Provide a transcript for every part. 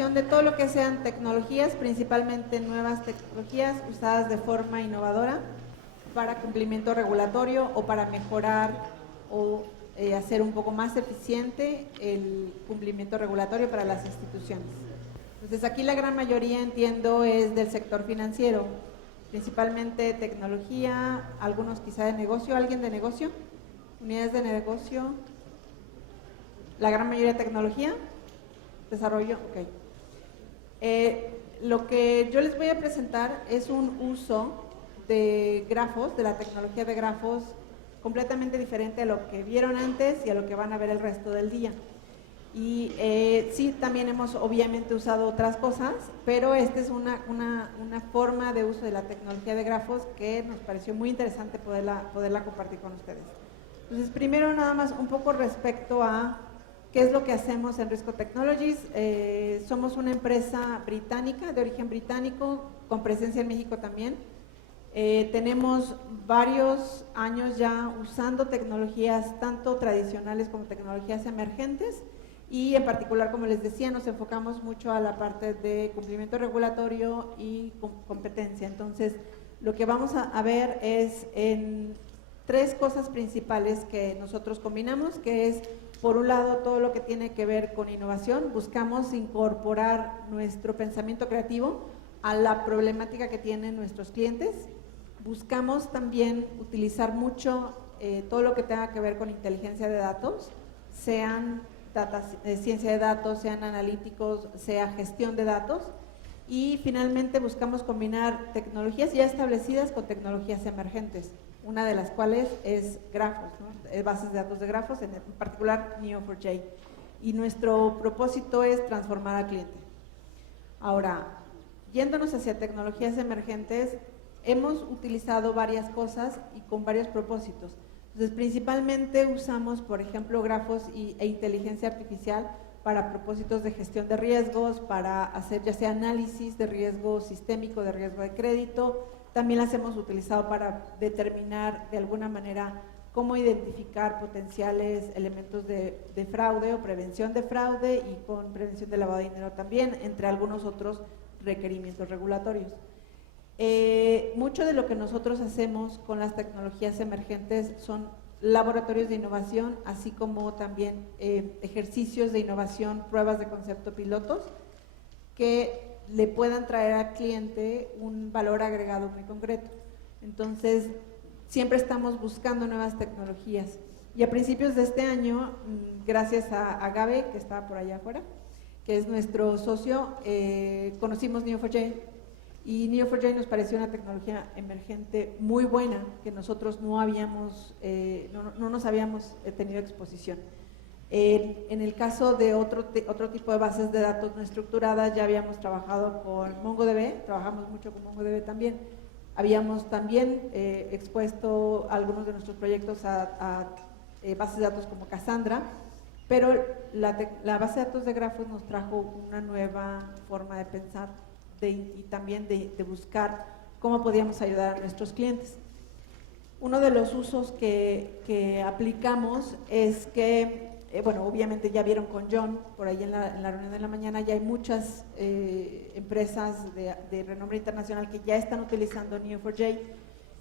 implementación de todo lo que sean tecnologías, principalmente nuevas tecnologías usadas de forma innovadora para cumplimiento regulatorio o para mejorar o hacer un poco más eficiente el cumplimiento regulatorio para las instituciones. Entonces aquí la gran mayoría, entiendo, es del sector financiero, principalmente tecnología, algunos quizá de negocio. ¿Alguien de negocio? ¿Unidades de negocio? ¿La gran mayoría de tecnología? ¿Desarrollo? Ok. Lo que yo les voy a presentar es un uso de grafos, de la tecnología de grafos, completamente diferente a lo que vieron antes y a lo que van a ver el resto del día. Y sí, también hemos obviamente usado otras cosas, pero esta es una forma de uso de la tecnología de grafos que nos pareció muy interesante poderla compartir con ustedes. Entonces, primero nada más un poco respecto a qué es lo que hacemos en Risco Technologies. Somos una empresa británica, de origen británico, con presencia en México también. Tenemos varios años ya usando tecnologías tanto tradicionales como tecnologías emergentes, y en particular, como les decía, nos enfocamos mucho a la parte de cumplimiento regulatorio y competencia. Entonces, lo que vamos a ver es en tres cosas principales que nosotros combinamos, que es, por un lado, todo lo que tiene que ver con innovación. Buscamos incorporar nuestro pensamiento creativo a la problemática que tienen nuestros clientes. Buscamos también utilizar mucho todo lo que tenga que ver con inteligencia de datos, sean ciencia de datos, sean analíticos, sea gestión de datos. Y finalmente buscamos combinar tecnologías ya establecidas con tecnologías emergentes, una de las cuales es grafos, ¿no? Bases de datos de grafos, en particular Neo4j. Y nuestro propósito es transformar al cliente. Ahora, yéndonos hacia tecnologías emergentes, hemos utilizado varias cosas y con varios propósitos. Entonces, principalmente usamos, por ejemplo, grafos e inteligencia artificial para propósitos de gestión de riesgos, para hacer ya sea análisis de riesgo sistémico, de riesgo de crédito. También las hemos utilizado para determinar de alguna manera cómo identificar potenciales elementos de fraude o prevención de fraude, y con prevención de lavado de dinero también, entre algunos otros requerimientos regulatorios. Mucho de lo que nosotros hacemos con las tecnologías emergentes son laboratorios de innovación, así como también ejercicios de innovación, pruebas de concepto, pilotos, que le puedan traer al cliente un valor agregado muy concreto. Entonces, siempre estamos buscando nuevas tecnologías. Y a principios de este año, gracias a Gabe, que está por allá afuera, que es nuestro socio, conocimos Neo4j. Y Neo4j nos pareció una tecnología emergente muy buena, que nosotros no nos habíamos tenido exposición. En el caso de otro tipo de bases de datos no estructuradas, ya habíamos trabajado con MongoDB, trabajamos mucho con MongoDB también. Habíamos también expuesto algunos de nuestros proyectos a bases de datos como Cassandra, pero la base de datos de grafos nos trajo una nueva forma de pensar y también de buscar cómo podíamos ayudar a nuestros clientes. Uno de los usos que aplicamos es que, bueno, obviamente ya vieron con John, por ahí en la reunión de la mañana, ya hay muchas empresas de renombre internacional que ya están utilizando Neo4j,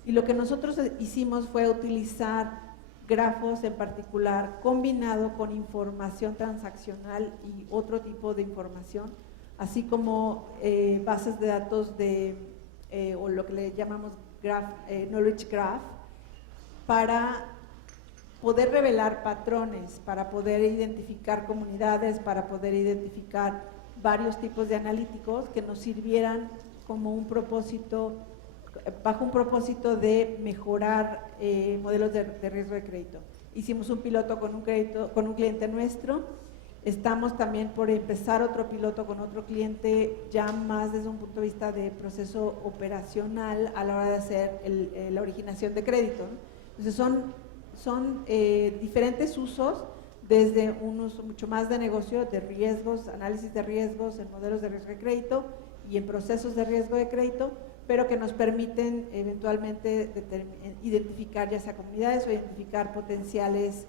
y lo que nosotros hicimos fue utilizar grafos en particular combinado con información transaccional y otro tipo de información, así como bases de datos o lo que le llamamos knowledge graph, para poder revelar patrones, para poder identificar comunidades, para poder identificar varios tipos de analíticos que nos sirvieran como un propósito, bajo un propósito de mejorar modelos de riesgo de crédito. Hicimos un piloto con un cliente nuestro. Estamos también por empezar otro piloto con otro cliente, ya más desde un punto de vista de proceso operacional a la hora de hacer la originación de crédito, ¿no? Entonces son diferentes usos, desde un uso mucho más de negocio, de riesgos, análisis de riesgos en modelos de riesgo de crédito y en procesos de riesgo de crédito, pero que nos permiten eventualmente identificar ya sea comunidades o identificar potenciales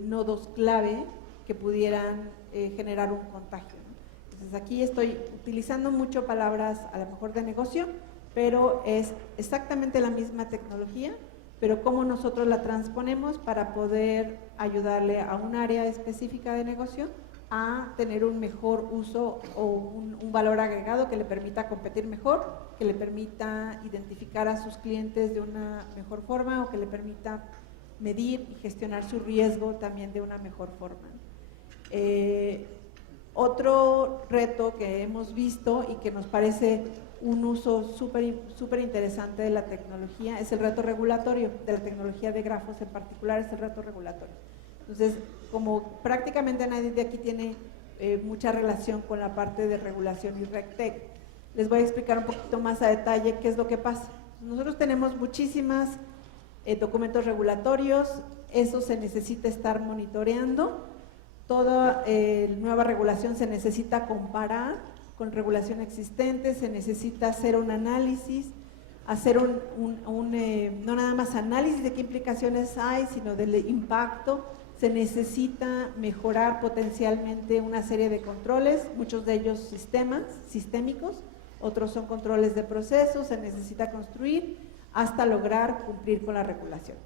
nodos clave que pudieran generar un contagio, ¿no? Entonces aquí estoy utilizando mucho palabras a lo mejor de negocio, pero es exactamente la misma tecnología, pero cómo nosotros la transponemos para poder ayudarle a un área específica de negocio a tener un mejor uso o un valor agregado que le permita competir mejor, que le permita identificar a sus clientes de una mejor forma o que le permita medir y gestionar su riesgo también de una mejor forma. Otro reto que hemos visto y que nos parece un uso súper interesante de la tecnología es el reto regulatorio, de la tecnología de grafos en particular es el reto regulatorio. Entonces, como prácticamente nadie de aquí tiene mucha relación con la parte de regulación y RegTech, les voy a explicar un poquito más a detalle qué es lo que pasa. Nosotros tenemos muchísimas documentos regulatorios, eso se necesita estar monitoreando, toda nueva regulación se necesita comparar con regulación existente, se necesita hacer un análisis, hacer no nada más análisis de qué implicaciones hay, sino del impacto. Se necesita mejorar potencialmente una serie de controles, muchos de ellos sistémicos, otros son controles de procesos, se necesita construir hasta lograr cumplir con la regulación.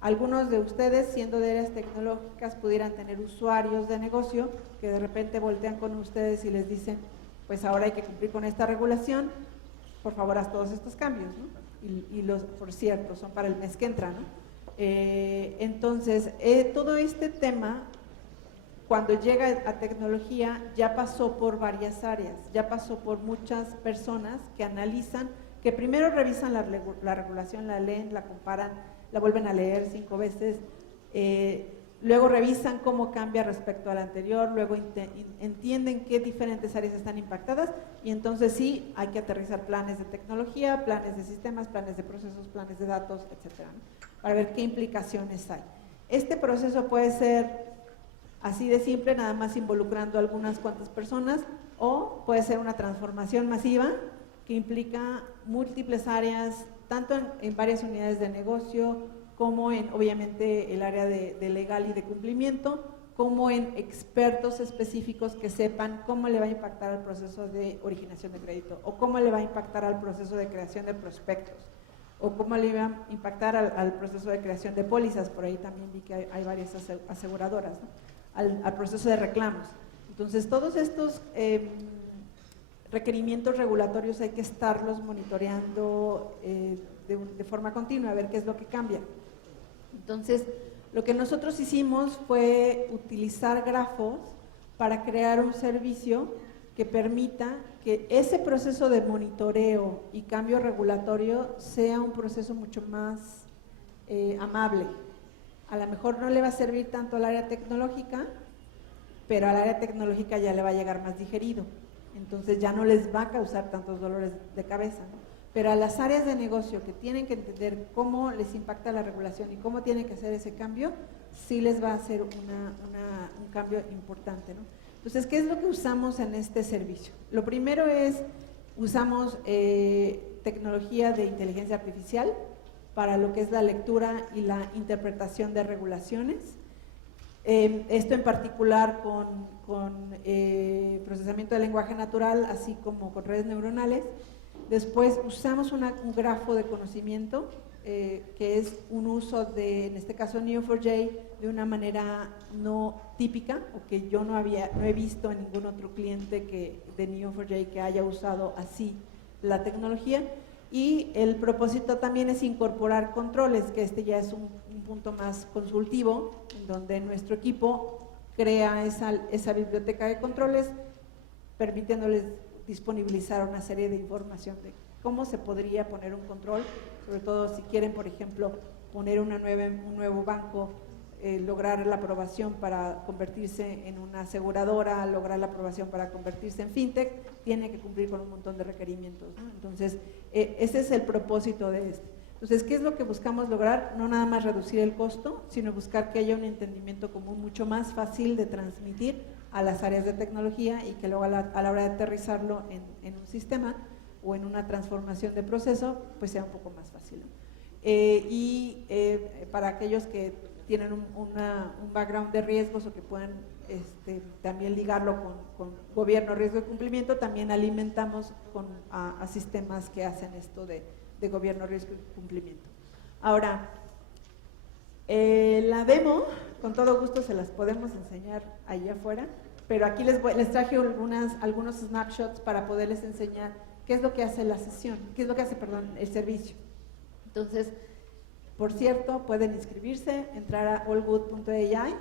Algunos de ustedes, siendo de áreas tecnológicas, pudieran tener usuarios de negocio que de repente voltean con ustedes y les dicen, pues ahora hay que cumplir con esta regulación, por favor haz todos estos cambios, ¿no? Y los, por cierto, son para el mes que entra, ¿no? Entonces, todo este tema, cuando llega a tecnología, ya pasó por varias áreas, ya pasó por muchas personas que analizan, que primero revisan la regulación, la leen, la comparan, la vuelven a leer 5 veces, luego revisan cómo cambia respecto a la anterior, luego entienden qué diferentes áreas están impactadas y entonces sí, hay que aterrizar planes de tecnología, planes de sistemas, planes de procesos, planes de datos, etcétera, ¿no? Para ver qué implicaciones hay. Este proceso puede ser así de simple, nada más involucrando a algunas cuantas personas, o puede ser una transformación masiva que implica múltiples áreas, tanto en varias unidades de negocio, como en, obviamente, el área de legal y de cumplimiento, como en expertos específicos que sepan cómo le va a impactar al proceso de originación de crédito, o cómo le va a impactar al proceso de creación de prospectos, o cómo le va a impactar al proceso de creación de pólizas, por ahí también vi que hay varias aseguradoras, ¿no? al proceso de reclamos. Entonces, todos estos requerimientos regulatorios hay que estarlos monitoreando de forma continua, a ver qué es lo que cambia. Entonces, lo que nosotros hicimos fue utilizar grafos para crear un servicio que permita que ese proceso de monitoreo y cambio regulatorio sea un proceso mucho más amable. A lo mejor no le va a servir tanto al área tecnológica, pero al área tecnológica ya le va a llegar más digerido, entonces ya no les va a causar tantos dolores de cabeza, ¿no? Pero a las áreas de negocio que tienen que entender cómo les impacta la regulación y cómo tienen que hacer ese cambio, sí les va a hacer un cambio importante, ¿no? Entonces, ¿qué es lo que usamos en este servicio? Lo primero es, usamos tecnología de inteligencia artificial para lo que es la lectura y la interpretación de regulaciones. Esto en particular con procesamiento de lenguaje natural, así como con redes neuronales. Después usamos un grafo de conocimiento, que es un uso de, en este caso Neo4j, de una manera no típica, o que yo no he visto en ningún otro cliente de Neo4j que haya usado así la tecnología. Y el propósito también es incorporar controles, que este ya es un punto más consultivo, en donde nuestro equipo crea esa biblioteca de controles, permitiéndoles disponibilizar una serie de información de cómo se podría poner un control, sobre todo si quieren, por ejemplo, poner un nuevo banco, lograr la aprobación para convertirse en una aseguradora, lograr la aprobación para convertirse en fintech, tiene que cumplir con un montón de requerimientos, ¿no? Entonces, ese es el propósito de esto. Entonces, ¿qué es lo que buscamos lograr? No nada más reducir el costo, sino buscar que haya un entendimiento común mucho más fácil de transmitir a las áreas de tecnología y que luego a la hora de aterrizarlo en un sistema o en una transformación de proceso, pues sea un poco más fácil, ¿no? Para aquellos que tienen un background de riesgos o que puedan también ligarlo con gobierno, riesgo y cumplimiento, también alimentamos a sistemas que hacen esto de gobierno, riesgo y cumplimiento. Ahora, la demo, con todo gusto se las podemos enseñar allá afuera, pero aquí les traje algunos snapshots para poderles enseñar qué es lo que hace la sesión, qué es lo que hace, perdón, el servicio. Entonces, por cierto, pueden inscribirse, entrar a allgood.ai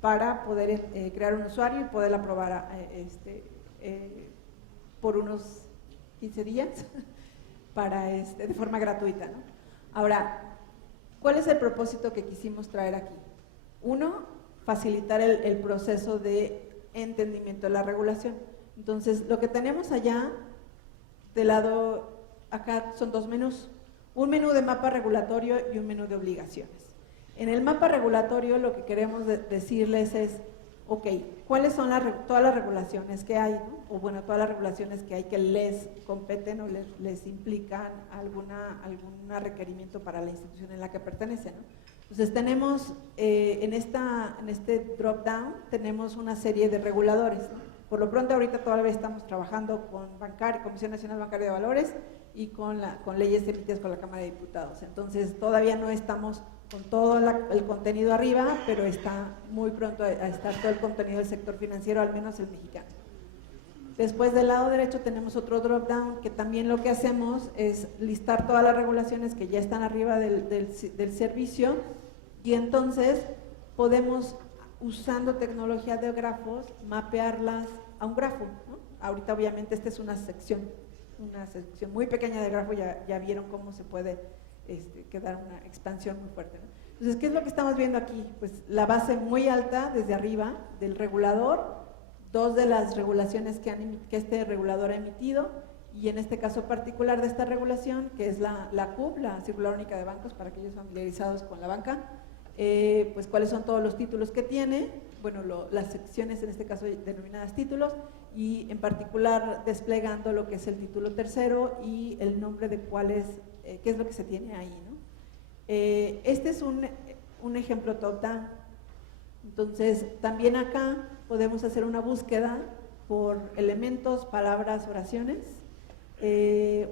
para poder crear un usuario y poderla probar por unos 15 días de forma gratuita, ¿no? Ahora, ¿cuál es el propósito que quisimos traer aquí? Uno, facilitar el proceso de entendimiento de la regulación. Entonces, lo que tenemos allá, del lado acá, son dos menús. Un menú de mapa regulatorio y un menú de obligaciones. En el mapa regulatorio lo que queremos decirles es, ok, ¿cuáles son todas las regulaciones que hay? ¿No? O bueno, todas las regulaciones que hay que les competen o les implican algún requerimiento para la institución en la que pertenecen, ¿no? Entonces tenemos, en este drop down, tenemos una serie de reguladores, ¿no? Por lo pronto ahorita todavía estamos trabajando con Comisión Nacional Bancaria de Valores y con leyes emitidas por la Cámara de Diputados. Entonces todavía no estamos con todo el contenido arriba, pero está muy pronto a estar todo el contenido del sector financiero, al menos el mexicano. Después del lado derecho tenemos otro drop down que también lo que hacemos es listar todas las regulaciones que ya están arriba del servicio, y entonces podemos, usando tecnología de grafos, mapearlas a un grafo, ¿no? Ahorita obviamente esta es una sección muy pequeña de grafo, ya vieron cómo se puede quedar una expansión muy fuerte, ¿no? Entonces, ¿qué es lo que estamos viendo aquí? Pues la base muy alta desde arriba del regulador, dos de las regulaciones que este regulador ha emitido, y en este caso particular de esta regulación, que es la CUB, la Circular Única de Bancos, para aquellos familiarizados con la banca, pues cuáles son todos los títulos que tiene, bueno, las secciones en este caso denominadas títulos, y en particular desplegando lo que es el título tercero y el nombre de qué es lo que se tiene ahí, ¿no? Este es un ejemplo top-down. Entonces, también acá podemos hacer una búsqueda por elementos, palabras, oraciones,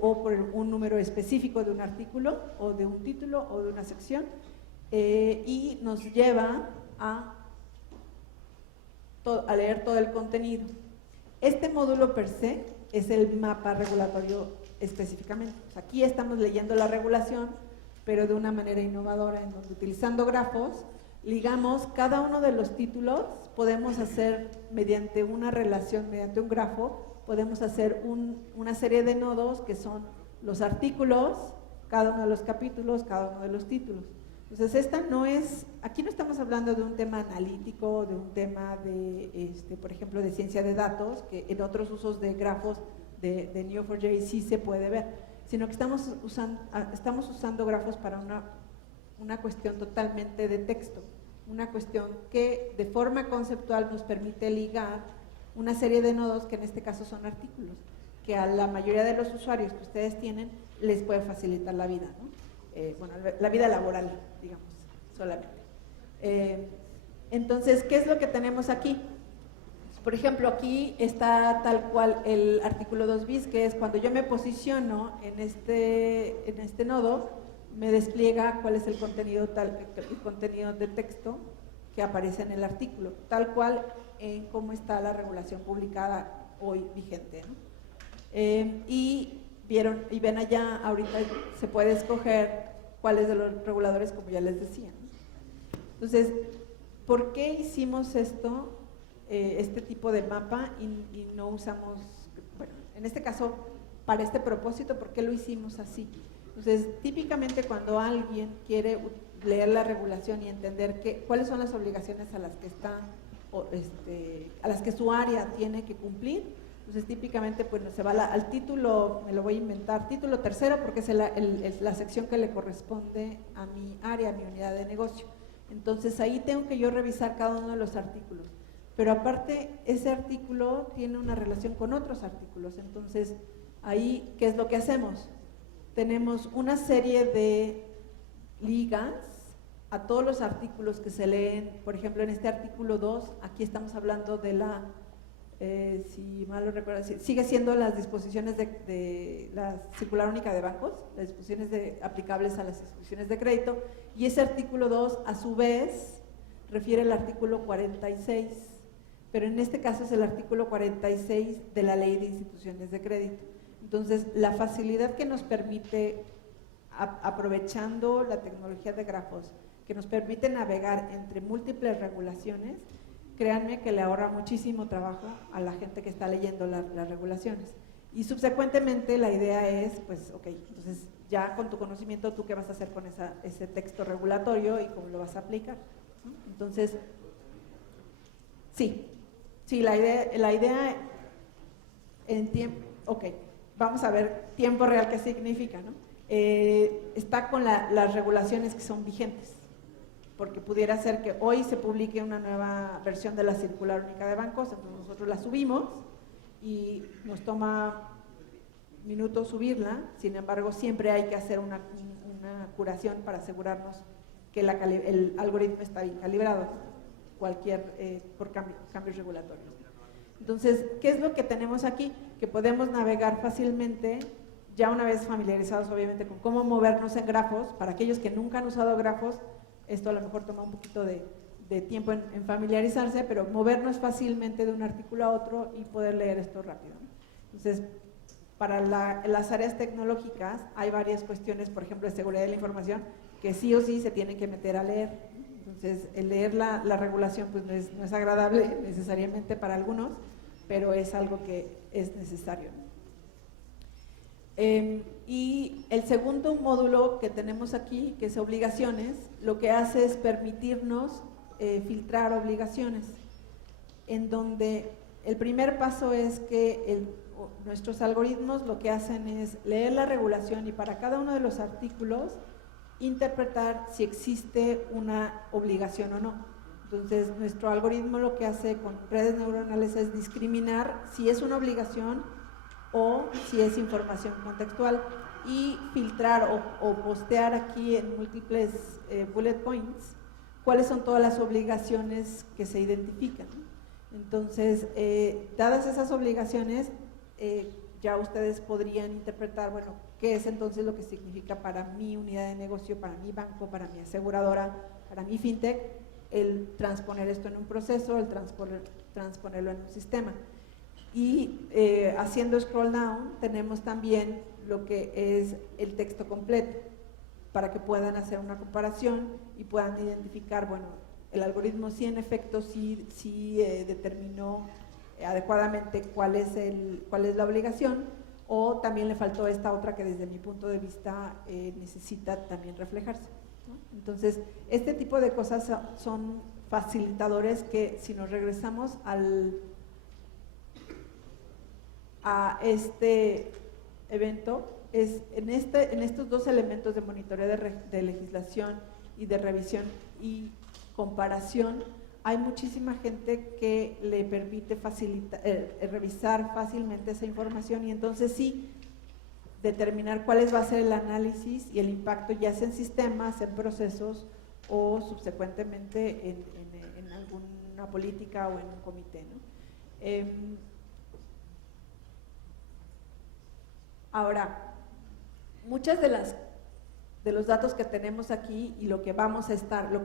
o por un número específico de un artículo, o de un título, o de una sección, y nos lleva a leer todo el contenido. Este módulo per se es el mapa regulatorio específicamente. O sea, aquí estamos leyendo la regulación, pero de una manera innovadora, en donde utilizando grafos, ligamos cada uno de los títulos, podemos hacer mediante una relación, mediante un grafo, podemos hacer una serie de nodos que son los artículos, cada uno de los capítulos, cada uno de los títulos. Entonces, aquí no estamos hablando de un tema analítico, de un tema por ejemplo, de ciencia de datos, que en otros usos de grafos de Neo4j sí se puede ver, sino que estamos usando grafos para una cuestión totalmente de texto, una cuestión que de forma conceptual nos permite ligar una serie de nodos que en este caso son artículos, que a la mayoría de los usuarios que ustedes tienen les puede facilitar la vida, ¿no? Bueno, la vida laboral, digamos, solamente. Entonces, ¿qué es lo que tenemos aquí? Por ejemplo, aquí está tal cual el artículo 2 bis, que es cuando yo me posiciono en este nodo, me despliega cuál es el contenido de texto que aparece en el artículo, tal cual en cómo está la regulación publicada hoy vigente, ¿no? Y ven allá, ahorita se puede escoger cuáles de los reguladores, como ya les decía, ¿no? Entonces, ¿por qué hicimos esto, este tipo de mapa, y no usamos, bueno, en este caso, para este propósito, ¿por qué lo hicimos así? Entonces, típicamente cuando alguien quiere leer la regulación y entender cuáles son las obligaciones a las que su área tiene que cumplir, entonces típicamente pues se va al título, me lo voy a inventar, título tercero, porque es la sección que le corresponde a mi área, a mi unidad de negocio. Entonces ahí tengo que yo revisar cada uno de los artículos, pero aparte ese artículo tiene una relación con otros artículos. Entonces ahí, ¿qué es lo que hacemos? Tenemos una serie de ligas a todos los artículos que se leen. Por ejemplo, en este artículo 2, aquí estamos hablando de la, si mal lo recuerdo, sigue siendo las disposiciones de la circular única de bancos, las disposiciones aplicables a las instituciones de crédito, y ese artículo 2, a su vez, refiere al artículo 46, pero en este caso es el artículo 46 de la Ley de Instituciones de Crédito. Entonces, la facilidad que nos permite, aprovechando la tecnología de grafos, que nos permite navegar entre múltiples regulaciones, créanme que le ahorra muchísimo trabajo a la gente que está leyendo las regulaciones. Y subsecuentemente la idea es, pues, ok, entonces ya con tu conocimiento, ¿tú qué vas a hacer con ese texto regulatorio y cómo lo vas a aplicar? ¿No? Entonces, sí, la idea en tiempo, ok, vamos a ver tiempo real qué significa, ¿no? Está con las regulaciones que son vigentes, porque pudiera ser que hoy se publique una nueva versión de la circular única de bancos, entonces nosotros la subimos y nos toma minutos subirla, sin embargo siempre hay que hacer una curación para asegurarnos que el algoritmo está bien calibrado, por cambios regulatorios. Entonces, ¿qué es lo que tenemos aquí? Que podemos navegar fácilmente, ya una vez familiarizados obviamente con cómo movernos en grafos. Para aquellos que nunca han usado grafos, esto a lo mejor toma un poquito de tiempo en familiarizarse, pero movernos fácilmente de un artículo a otro y poder leer esto rápido. Entonces, para las áreas tecnológicas hay varias cuestiones, por ejemplo, de seguridad de la información, que sí o sí se tienen que meter a leer. Entonces, el leer la regulación pues no es agradable necesariamente para algunos, pero es algo que es necesario. Y el segundo módulo que tenemos aquí, que es obligaciones, lo que hace es permitirnos filtrar obligaciones, en donde el primer paso es que nuestros algoritmos lo que hacen es leer la regulación y para cada uno de los artículos interpretar si existe una obligación o no. Entonces, nuestro algoritmo lo que hace con redes neuronales es discriminar si es una obligación o si es información contextual y filtrar o postear aquí en múltiples bullet points cuáles son todas las obligaciones que se identifican. Entonces, dadas esas obligaciones, ya ustedes podrían interpretar, bueno, qué es entonces lo que significa para mi unidad de negocio, para mi banco, para mi aseguradora, para mi fintech, el transponer esto en un proceso, el transponerlo en un sistema. Y haciendo scroll down tenemos también lo que es el texto completo, para que puedan hacer una comparación y puedan identificar, bueno, el algoritmo sí en efecto sí determinó adecuadamente cuál es la obligación, o también le faltó esta otra que desde mi punto de vista necesita también reflejarse, ¿no? Entonces, este tipo de cosas son facilitadores que si nos regresamos a este evento, es en estos dos elementos de monitoreo de legislación y de revisión y comparación, hay muchísima gente que le permite revisar fácilmente esa información y entonces sí determinar cuál va a ser el análisis y el impacto ya sea en sistemas, en procesos o subsecuentemente en alguna política o en un comité, ¿no? Ahora, muchas de los datos que tenemos aquí y lo que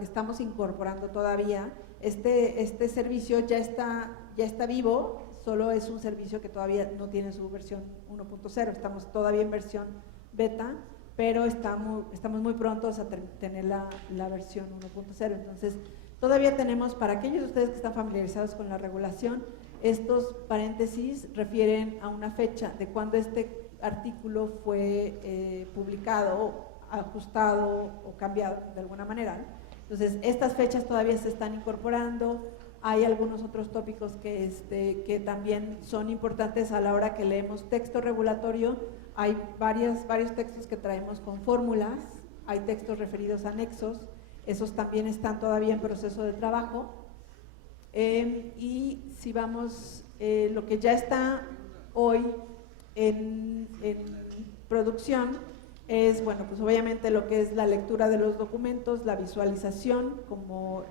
estamos incorporando todavía, este servicio ya está vivo, solo es un servicio que todavía no tiene su versión 1.0, estamos todavía en versión beta, pero estamos muy prontos a tener la versión 1.0, entonces todavía tenemos, para aquellos de ustedes que están familiarizados con la regulación, estos paréntesis refieren a una fecha de cuando este artículo fue publicado, ajustado o cambiado de alguna manera, ¿no? Entonces, estas fechas todavía se están incorporando. Hay algunos otros tópicos que también son importantes a la hora que leemos texto regulatorio. Hay varios textos que traemos con fórmulas, hay textos referidos a anexos, esos también están todavía en proceso de trabajo. Y si vamos, lo que ya está hoy en producción es, bueno, pues obviamente lo que es la lectura de los documentos, la visualización, como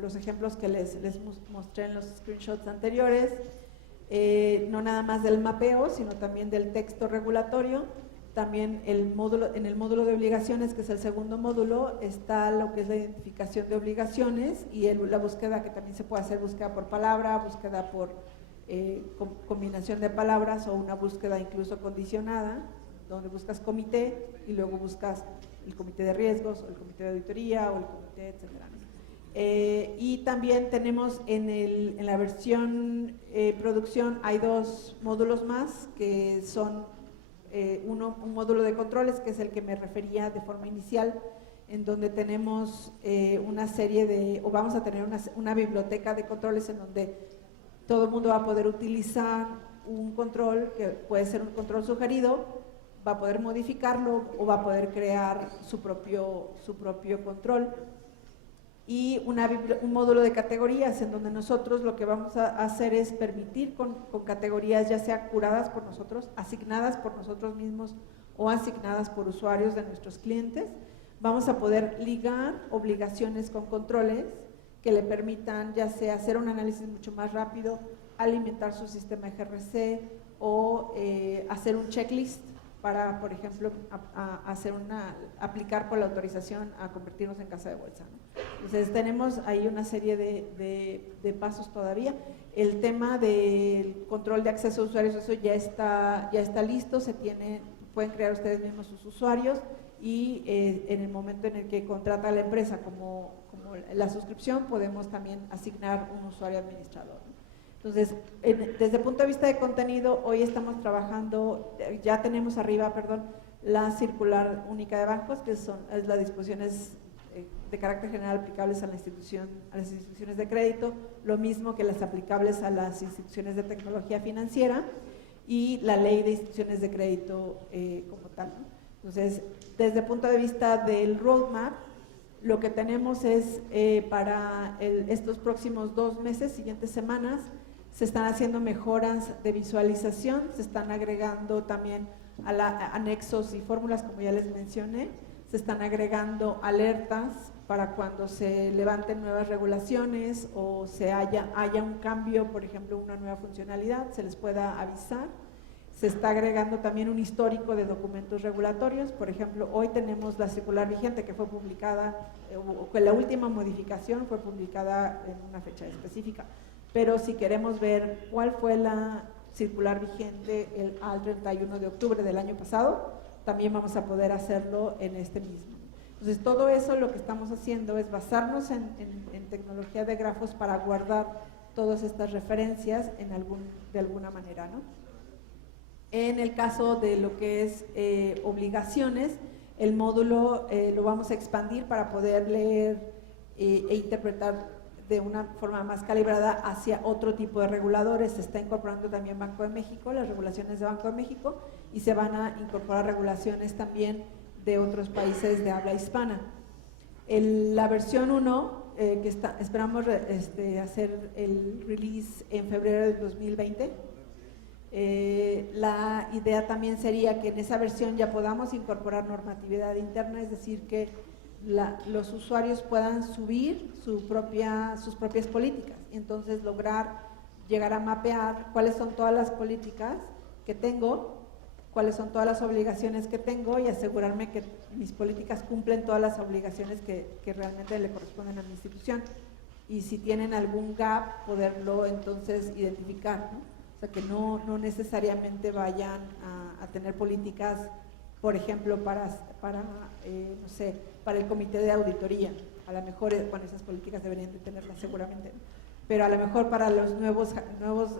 los ejemplos que les mostré en los screenshots anteriores, no nada más del mapeo, sino también del texto regulatorio. También en el módulo de obligaciones, que es el segundo módulo, está lo que es la identificación de obligaciones y la búsqueda, que también se puede hacer búsqueda por palabra, búsqueda por combinación de palabras o una búsqueda incluso condicionada, donde buscas comité y luego buscas el comité de riesgos o el comité de auditoría o el comité, etcétera. Y también tenemos en la versión producción hay 2 módulos más que son un módulo de controles, que es el que me refería de forma inicial, en donde tenemos una serie o vamos a tener una biblioteca de controles en donde todo el mundo va a poder utilizar un control que puede ser un control sugerido, va a poder modificarlo o va a poder crear su propio control. Y un módulo de categorías en donde nosotros lo que vamos a hacer es permitir con categorías ya sea curadas por nosotros, asignadas por nosotros mismos o asignadas por usuarios de nuestros clientes, vamos a poder ligar obligaciones con controles que le permitan ya sea hacer un análisis mucho más rápido, alimentar su sistema GRC o hacer un checklist para, por ejemplo, aplicar por la autorización a convertirnos en casa de bolsa, ¿no? Entonces tenemos ahí una serie de pasos todavía. El tema del control de acceso a usuarios, eso ya está listo, pueden crear ustedes mismos sus usuarios y en el momento en el que contrata la empresa como la suscripción, podemos también asignar un usuario administrador, ¿no? Entonces, desde el punto de vista de contenido, hoy estamos trabajando, ya tenemos arriba, la circular única de bancos, que es las disposiciones de carácter general aplicables a las instituciones de crédito, lo mismo que las aplicables a las instituciones de tecnología financiera y la ley de instituciones de crédito como tal, ¿no? Entonces, desde el punto de vista del roadmap, lo que tenemos es para estos próximos 2 meses, siguientes semanas, se están haciendo mejoras de visualización, se están agregando también anexos y fórmulas, como ya les mencioné, se están agregando alertas para cuando se levanten nuevas regulaciones o haya un cambio, por ejemplo, una nueva funcionalidad, se les pueda avisar. Se está agregando también un histórico de documentos regulatorios. Por ejemplo, hoy tenemos la circular vigente que fue publicada, o que la última modificación fue publicada en una fecha específica. Pero si queremos ver cuál fue la circular vigente al 31 de octubre del año pasado, también vamos a poder hacerlo en este mismo. Entonces, todo eso lo que estamos haciendo es basarnos en tecnología de grafos para guardar todas estas referencias de alguna manera, ¿no? En el caso de lo que es obligaciones, el módulo lo vamos a expandir para poder leer e interpretar de una forma más calibrada hacia otro tipo de reguladores. Se está incorporando también Banco de México, las regulaciones de Banco de México, y se van a incorporar regulaciones también de otros países de habla hispana. La versión 1, que esperamos hacer el release en febrero del 2020, la idea también sería que en esa versión ya podamos incorporar normatividad interna, es decir, que los usuarios puedan subir sus propias políticas y entonces lograr llegar a mapear cuáles son todas las políticas que tengo, cuáles son todas las obligaciones que tengo y asegurarme que mis políticas cumplen todas las obligaciones que realmente le corresponden a mi institución, y si tienen algún gap poderlo entonces identificar, ¿no? O sea, que no necesariamente vayan a tener políticas, por ejemplo, no sé, para el comité de auditoría. A lo mejor, bueno, esas políticas deberían de tenerlas seguramente, ¿no? Pero a lo mejor para los nuevos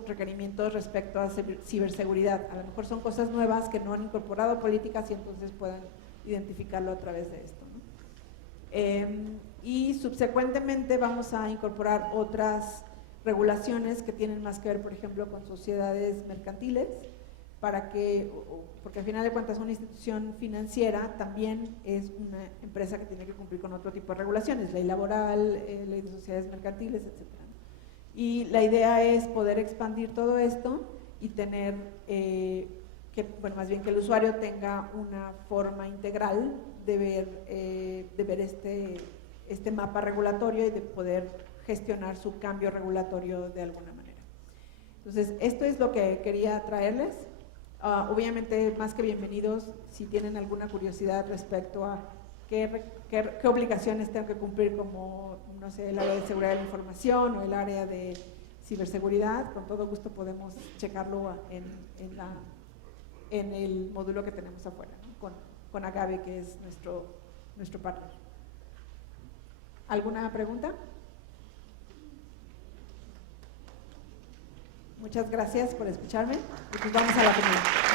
requerimientos respecto a ciberseguridad, a lo mejor son cosas nuevas que no han incorporado políticas y entonces puedan identificarlo a través de esto, ¿no? Y subsecuentemente vamos a incorporar otras regulaciones que tienen más que ver, por ejemplo, con sociedades mercantiles, porque al final de cuentas una institución financiera también es una empresa que tiene que cumplir con otro tipo de regulaciones, ley laboral, ley de sociedades mercantiles, etc. Y la idea es poder expandir todo esto y tener bueno, más bien que el usuario tenga una forma integral de ver este mapa regulatorio y de poder gestionar su cambio regulatorio de alguna manera. Entonces, esto es lo que quería traerles. Obviamente, más que bienvenidos, si tienen alguna curiosidad respecto a qué obligaciones tengo que cumplir, como, no sé, el área de seguridad de la información o el área de ciberseguridad, con todo gusto podemos checarlo en el módulo que tenemos afuera, ¿no? con Agave, que es nuestro partner. ¿Alguna pregunta? Muchas gracias por escucharme y pues vamos a la primera.